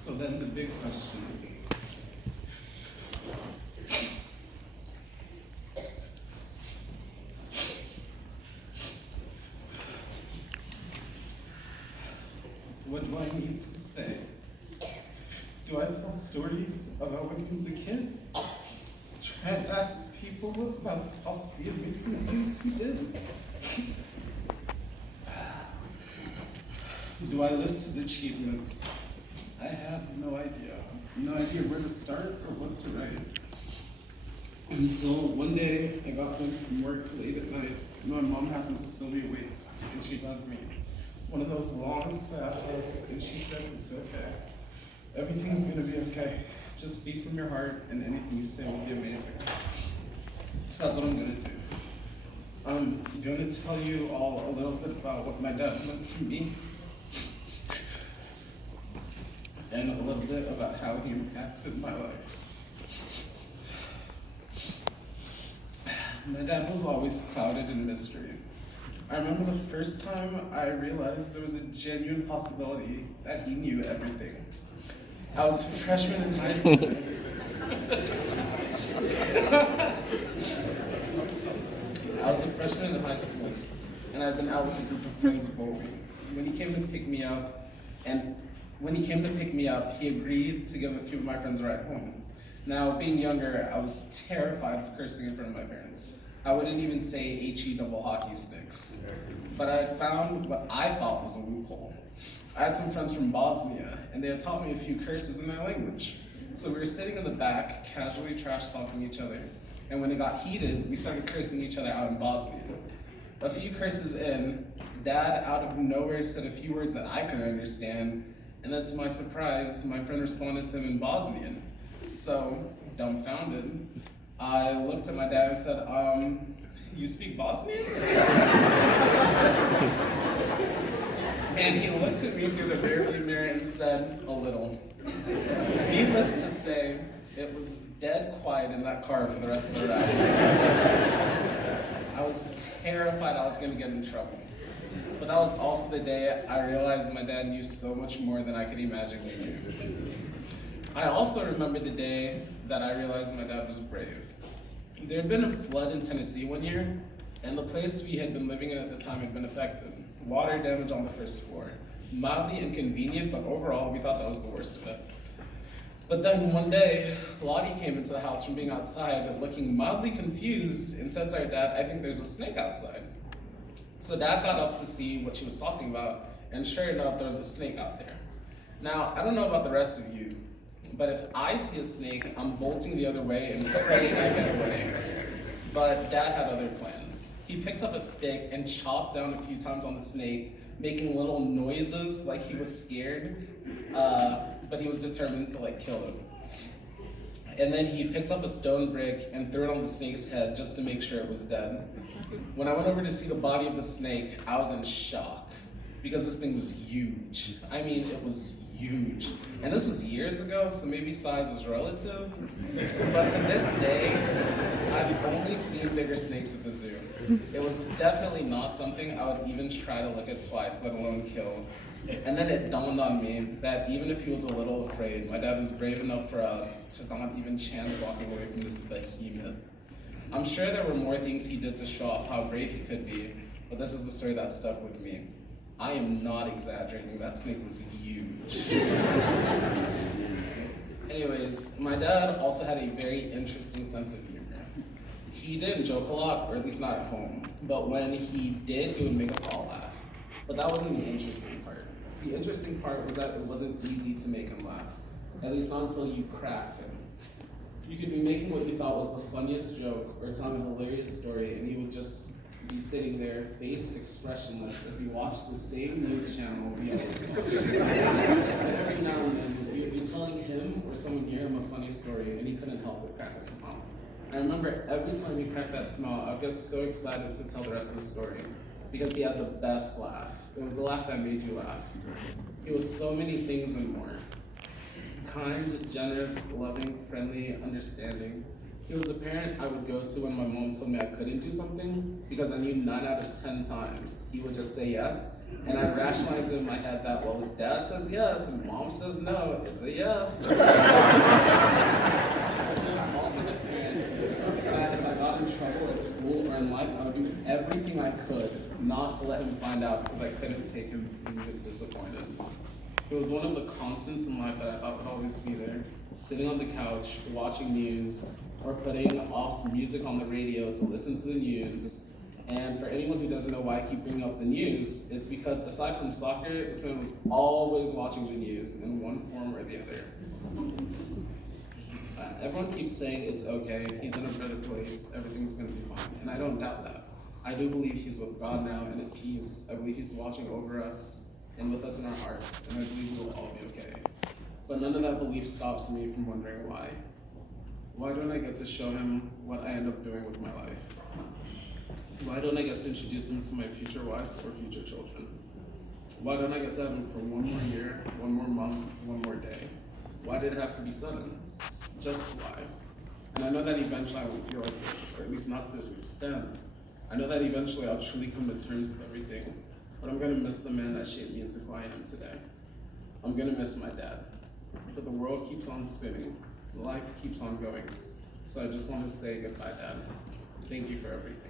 So then the big question, what do I need to say? Do I tell stories about when he was a kid? Try and ask people about all the amazing things he did? Do I list his achievements? I have no idea. No idea where to start or what to write. Until one day I got home from work late at night, and my mom happened to still be awake, and she hugged me. One of those long, sad hugs, and she said, "It's okay. Everything's gonna be okay. Just speak from your heart, and anything you say will be amazing." So that's what I'm gonna do. I'm gonna tell you all a little bit about what my dad meant to me, and a little bit about how he impacted my life. My dad was always clouded in mystery. I remember the first time I realized there was a genuine possibility that he knew everything. I was a freshman in high school. And I'd been out with a group of friends bowling. When he came to pick me up, he agreed to give a few of my friends a ride home. Now, being younger, I was terrified of cursing in front of my parents. I wouldn't even say HE double hockey sticks. But I had found what I thought was a loophole. I had some friends from Bosnia, and they had taught me a few curses in their language. So we were sitting in the back, casually trash-talking each other, and when it got heated, we started cursing each other out in Bosnian. A few curses in, Dad out of nowhere said a few words that I couldn't understand, and then to my surprise, my friend responded to him in Bosnian. So, dumbfounded, I looked at my dad and said, "You speak Bosnian?" And he looked at me through the rearview mirror and said, "A little." Needless to say, it was dead quiet in that car for the rest of the ride. I was terrified I was going to get in trouble. But that was also the day I realized my dad knew so much more than I could imagine he knew. I also remember the day that I realized my dad was brave. There had been a flood in Tennessee one year, and the place we had been living in at the time had been affected. Water damage on the first floor. Mildly inconvenient, but overall we thought that was the worst of it. But then one day, Lottie came into the house from being outside looking mildly confused and said to our dad, "I think there's a snake outside." So Dad got up to see what she was talking about, and sure enough, there was a snake out there. Now, I don't know about the rest of you, but if I see a snake, I'm bolting the other way and praying I get away. But Dad had other plans. He picked up a stick and chopped down a few times on the snake, making little noises like he was scared, but he was determined to kill him. And then he picked up a stone brick and threw it on the snake's head just to make sure it was dead. When I went over to see the body of the snake, I was in shock because this thing was huge. I mean, it was huge. And this was years ago, so maybe size was relative. But to this day, I've only seen bigger snakes at the zoo. It was definitely not something I would even try to look at twice, let alone kill. And then it dawned on me that even if he was a little afraid, my dad was brave enough for us to not even chance walking away from this behemoth. I'm sure there were more things he did to show off how brave he could be, but this is the story that stuck with me. I am not exaggerating, that snake was huge. Anyways, my dad also had a very interesting sense of humor. He didn't joke a lot, or at least not at home, but when he did, he would make us all laugh. But that wasn't the interesting part. The interesting part was that it wasn't easy to make him laugh, at least not until you cracked him. You could be making what you thought was the funniest joke or telling a hilarious story, and he would just be sitting there, face expressionless, as he watched the same news channels he always watched. And every now and then, we would be telling him or someone near him a funny story, and he couldn't help but crack a smile. I remember every time he cracked that smile, I'd get so excited to tell the rest of the story, because he had the best laugh. It was the laugh that made you laugh. He was so many things and more. Kind, generous, loving, friendly, understanding. He was a parent I would go to when my mom told me I couldn't do something because I knew 9 out of 10 times he would just say yes. And I'd rationalize in my head that, well, if dad says yes and mom says no, it's a yes. But he was also the parent that if I got in trouble at school or in life, I would do everything I could not to let him find out because I couldn't take him being disappointed. It was one of the constants in life that I thought would always be there, sitting on the couch, watching news, or putting off music on the radio to listen to the news. And for anyone who doesn't know why I keep bringing up the news, it's because aside from soccer, this man was always watching the news in one form or the other. Everyone keeps saying it's okay, he's in a better place, everything's gonna be fine, and I don't doubt that. I do believe he's with God now and at peace. I believe he's watching over us and with us in our hearts, and I believe we'll all be okay. But none of that belief stops me from wondering why. Why don't I get to show him what I end up doing with my life? Why don't I get to introduce him to my future wife or future children? Why don't I get to have him for one more year, one more month, one more day? Why did it have to be sudden? Just why? And I know that eventually I won't feel like this, or at least not to this extent. I know that eventually I'll truly come to terms with everything, but I'm gonna miss the man that shaped me into who I am today. I'm gonna miss my dad. But the world keeps on spinning. Life keeps on going. So I just want to say goodbye, Dad. Thank you for everything.